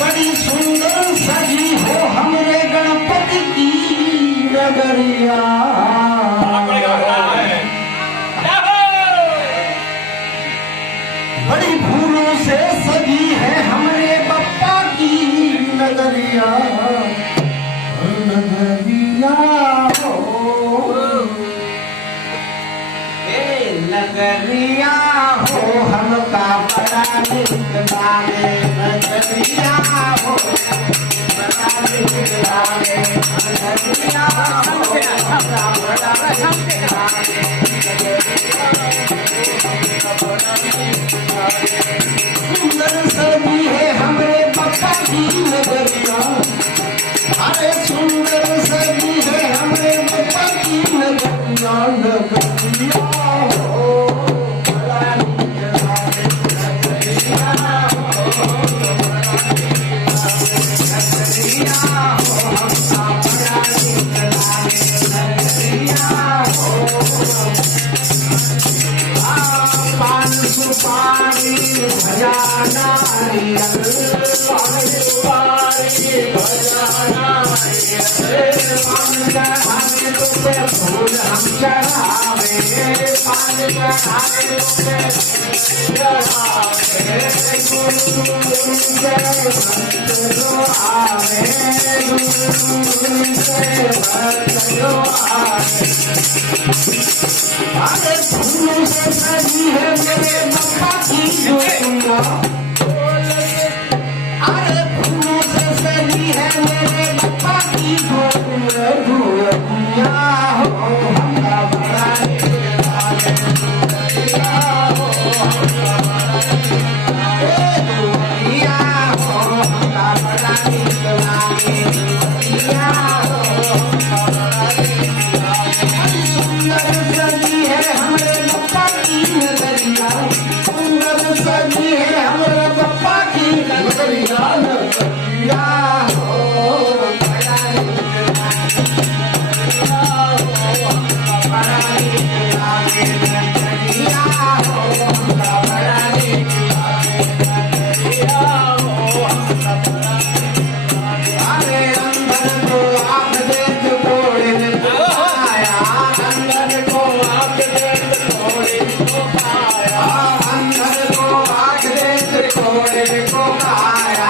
बड़ी सुंदर सजी हो हमरे गणपति की नगरिया। बड़ी फूलों से सजी है हमरे बप्पा की नगरिया। नगरिया हो नगरिया हो हमका बड़ा नीक लागे। नगरिया हो बड़ा नीक लागे। नगरिया हो हमका बड़ा नीक लागे। सुंदर सजी है हमरे बप्पा की नगरिया। अरे सुंदर सजी है हमरे बप्पा की नगरिया। नगरिया सुपारी भजाना फूल हम चढ़ावे। अरे फूलों से सजी है मेरे बप्पा की डोरिया। अरे फूलों से सजी है मेरे बप्पा की डोरिया हो हमका बड़ा नीक लागे। डोरिया हो हमका बड़ा डोरिया हो हमका बड़ा नीक लागे। डोरिया हो हमका बड़ा नीक लागे। सुंदर सजी है हमरे बप्पा की नगरिया। सुंदर सजी है हमरे बप्पा की नगरिया। नगरिया हो बड़ा नीक लागे। नगरिया हो हमका बड़ा नीक लागे। नगरिया हो हमका बड़ा नीक लागे। नगरिया हो हमका बड़ा नीक लागे। अरे अंदर को आँख देख कोड़े ने पाया। अंदर को आँख देख कोड़े को पाया। अंदर को आँख देख कोड़े को पाया।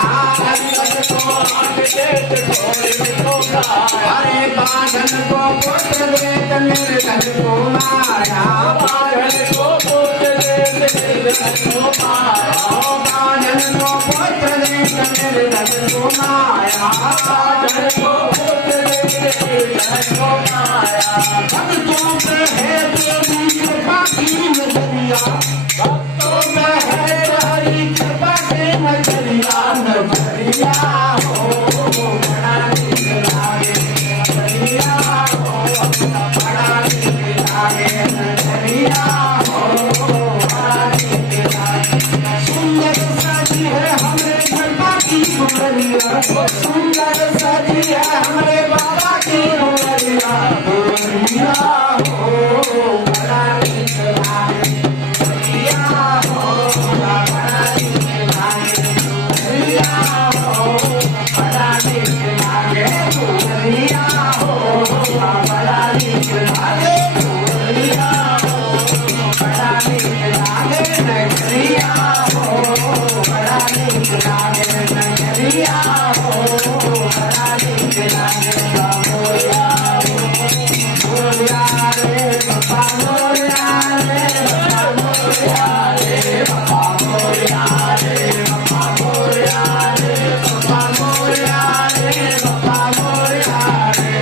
अंदर को आँख देख कोड़े को पाया। अरे बादल को पुत्र देख निर्धन को माया। बादल को पुत्र देख निर्धन को माया। बादल को पुत्र देख निर्धन को माया। बादल को पुत्र देख निर्धन को माया। भक्तों पे है तेरी कृपा की नगरिया। भक्तों पे है तेरी कृपा की नगरिया। नगरिया हो बड़ा नीक लागे। नगरिया हो हमका बड़ा नीक लागे। नगरिया हो बड़ा नीक लागे। सुंदर सजी है हमरे बप्पा की नगरिया। सुंदर सजी है हमरे बाबा की नगरिया। नगरिया हो बड़ा नीक लागे। नगरिया हो बड़ा नीक लागे। नगरिया हो बड़ा नीक लागे। नगरिया हो बड़ा नीक लागे। नगरिया हो बड़ा नीक लागे। नगरिया हो बड़ा नीक लागे। नगरिया हो बड़ा नीक लागे। मोरिया मोरिया रे बप्पा मोरिया रे बप्पा मोरिया रे बप्पा मोरिया रे बप्पा मोरिया रे बप्पा मोरिया रे बप्पा मोरिया रे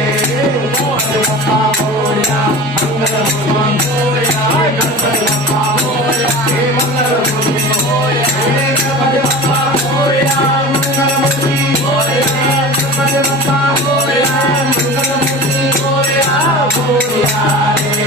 बप्पा मोरिया। मंगल मोरिया मंगल बप्पा मोरिया हे मंगल मोरिया हे गणपति बप्पा मोरिया। मंगल मोरिया गणपति बप्पा मोरिया। मंगल मोरिया मोरिया रे